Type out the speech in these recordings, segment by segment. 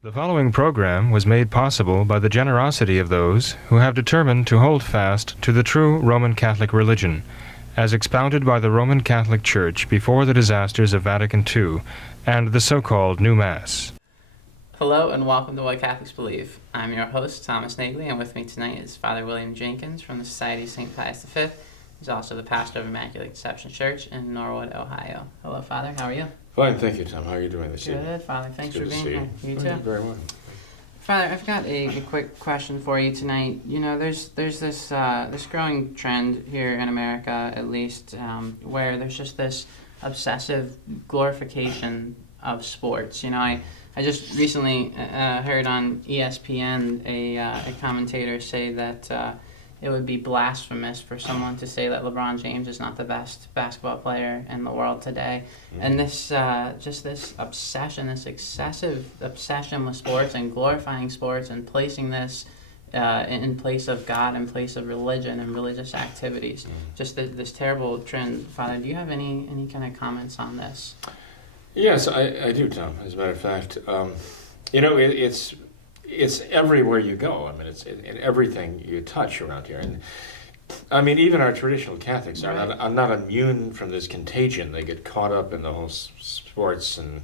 The following program was made possible by the generosity of those who have determined to hold fast to the true Roman Catholic religion, as expounded by the Roman Catholic Church before the disasters of Vatican II and the so-called New Mass. Hello and welcome to What Catholics Believe. I'm your host, Thomas Nagley, and with me tonight is Father William Jenkins from the Society of St. Pius V. He's also the pastor of Immaculate Conception Church in Norwood, Ohio. Hello, Father. How are you? Fine, thank you, Tom. How are you doing this evening? Good, Father. Thanks for Good to being see here. You Oh, too. you're very well. Father, I've got a quick question for you tonight. You know, there's this growing trend here in America, at least, where there's just this obsessive glorification of sports. You know, I just recently heard on ESPN a commentator say that it would be blasphemous for someone to say that LeBron James is not the best basketball player in the world today. Mm-hmm. And this this obsession, this excessive obsession with sports and glorifying sports and placing this in place of God, in place of religion and religious activities. Mm-hmm. Just this terrible trend. Father, do you have any kind of comments on this? Yes, I do, Tom. As a matter of fact, you know, it's everywhere you go. I mean, it's in everything you touch around here. And I mean, even our traditional Catholics are not immune from this contagion. They get caught up in the whole sports and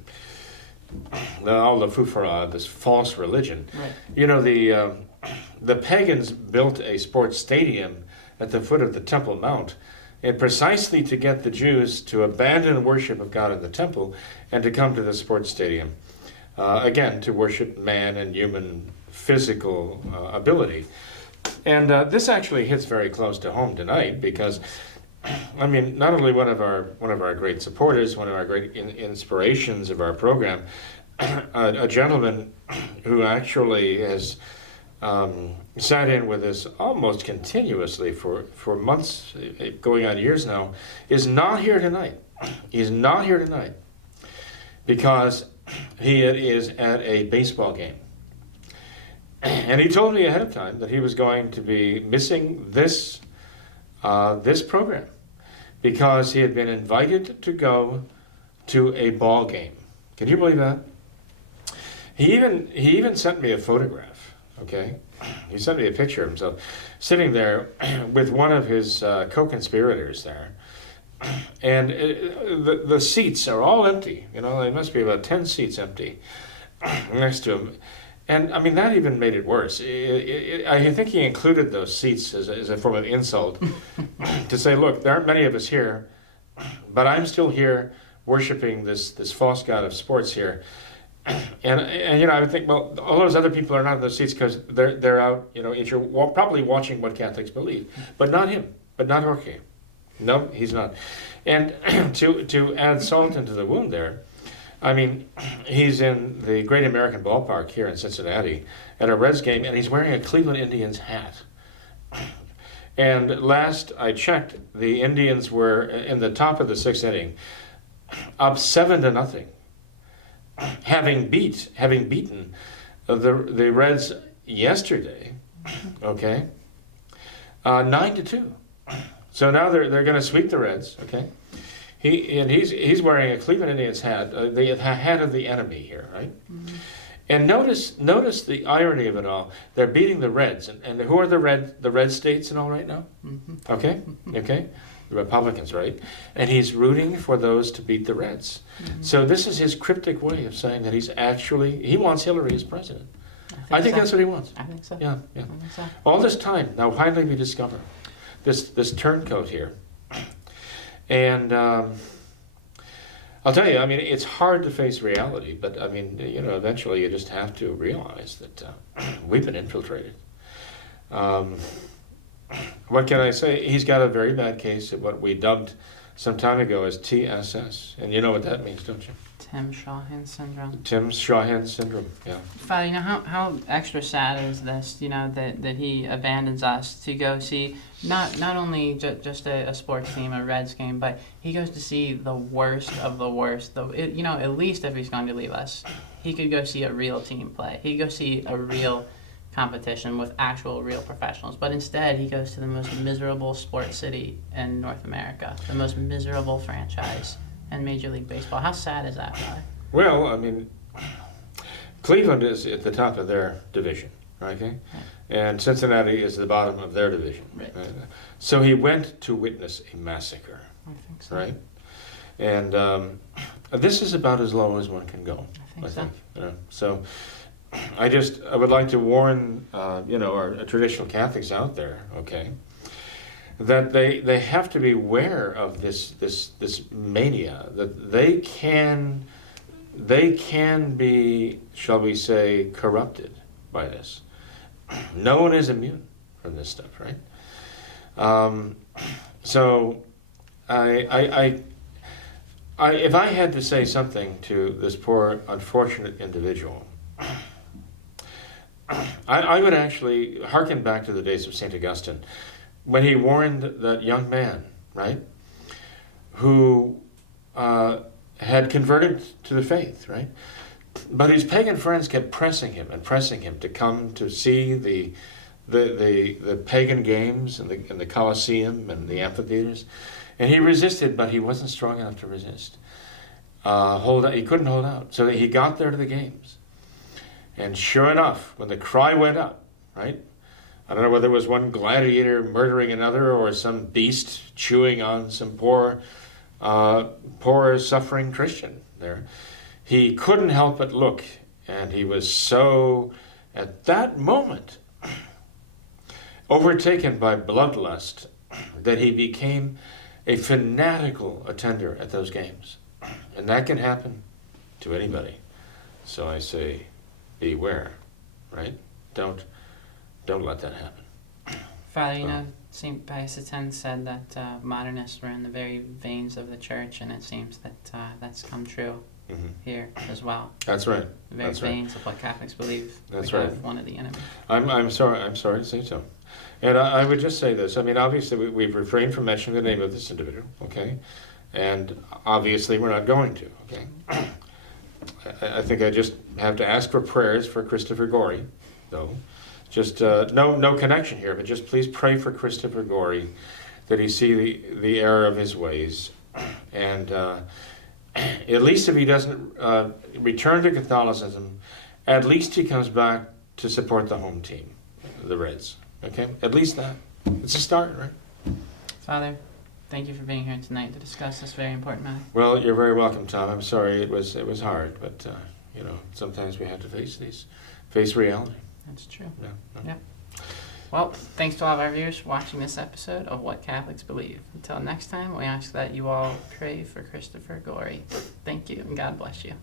all the fufara, this false religion. Right. You know, the pagans built a sports stadium at the foot of the Temple Mount, and precisely to get the Jews to abandon worship of God in the temple and to come to the sports stadium. Again, to worship man and human physical ability. And this actually hits very close to home tonight because, I mean, not only one of our great supporters, one of our great inspirations of our program, a gentleman who actually has sat in with us almost continuously for months, going on years now, is not here tonight. He's not here tonight because he is at a baseball game. And he told me ahead of time that he was going to be missing this program because he had been invited to go to a ball game. Can you believe that? He even sent me a photograph, okay? He sent me a picture of himself sitting there with one of his co-conspirators there. And the seats are all empty. You know, there must be about 10 seats empty next to him. And, I mean, that even made it worse. I think he included those seats as a form of insult to say, look, there aren't many of us here, but I'm still here worshiping this false god of sports here. And you know, I would think, well, all those other people are not in those seats because they're out, you know, you're probably watching What Catholics Believe. But not him, but not Jorge. No, he's not. And to add salt into the wound there, I mean, he's in the Great American Ballpark here in Cincinnati at a Reds game, and he's wearing a Cleveland Indians hat. And last I checked, the Indians were in the top of the sixth inning, up 7-0, having beaten the Reds yesterday, okay, 9-2. So now they're going to sweep the Reds, okay? He's wearing a Cleveland Indians hat, the hat of the enemy here, right? Mm-hmm. And notice the irony of it all. They're beating the Reds, and who are the red states and all right now? Mm-hmm. Okay, the Republicans, right? And he's rooting for those to beat the Reds. Mm-hmm. So this is his cryptic way of saying that he wants Hillary as president. I think that's what he wants. I think so. Yeah. I think so. All this time, now finally we discover this turncoat here. And I'll tell you, I mean, it's hard to face reality, but I mean, you know, eventually you just have to realize that we've been infiltrated. What can I say? He's got a very bad case of what we dubbed some time ago as TSS. And you know what that means, don't you? Tim-Shaw-Hin syndrome. Tim-Shaw-Hin syndrome, yeah. Father, you know, how extra sad is this, you know, that he abandons us to go see not only just a sports team, a Reds game, but he goes to see the worst of the worst. You know, at least if he's going to leave us, he could go see a real team play. He could go see a real competition with actual real professionals. But instead, he goes to the most miserable sports city in North America, the most miserable franchise in Major League Baseball. How sad is that, Father? Well, I mean, Cleveland is at the top of their division, okay? And Cincinnati is the bottom of their division. Right. So he went to witness a massacre, I think so. right? And this is about as low as one can go, I think so. So I would like to warn, our traditional Catholics out there, okay, that they have to be aware of this mania, that they can be, shall we say, corrupted by this. No one is immune from this stuff, right? So if I had to say something to this poor, unfortunate individual, I would actually hearken back to the days of St. Augustine, when he warned that young man, right, who had converted to the faith, right? But his pagan friends kept pressing him to come to see the pagan games and the Colosseum and the amphitheaters. And he resisted, but he wasn't strong enough to resist. He couldn't hold out. So he got there to the games. And sure enough, when the cry went up, right? I don't know whether it was one gladiator murdering another or some beast chewing on some poor suffering Christian there. He couldn't help but look, and he was so, at that moment, overtaken by bloodlust that he became a fanatical attender at those games. And that can happen to anybody. So I say, beware, right? Don't let that happen. Father, St. Pius X said that modernists were in the very veins of the church, and it seems that that's come true here as well. That's right. The very veins of what Catholics believe. That's we right. have one of the enemy. I'm sorry to say so. And I would just say this. I mean, obviously, we've refrained from mentioning the name of this individual, okay? And obviously, we're not going to, okay? I think I just have to ask for prayers for Christopher Gorey, though. Just no connection here, but just please pray for Christopher Gorey that he see the error of his ways. And at least if he doesn't return to Catholicism, at least he comes back to support the home team, the Reds. Okay? At least that. It's a start, right? Father, thank you for being here tonight to discuss this very important matter. Well, you're very welcome, Tom. I'm sorry it was hard, but sometimes we have to face reality. That's true. Yeah. Yep. Well, thanks to all of our viewers for watching this episode of What Catholics Believe. Until next time, we ask that you all pray for Christopher Gorey. Thank you, and God bless you.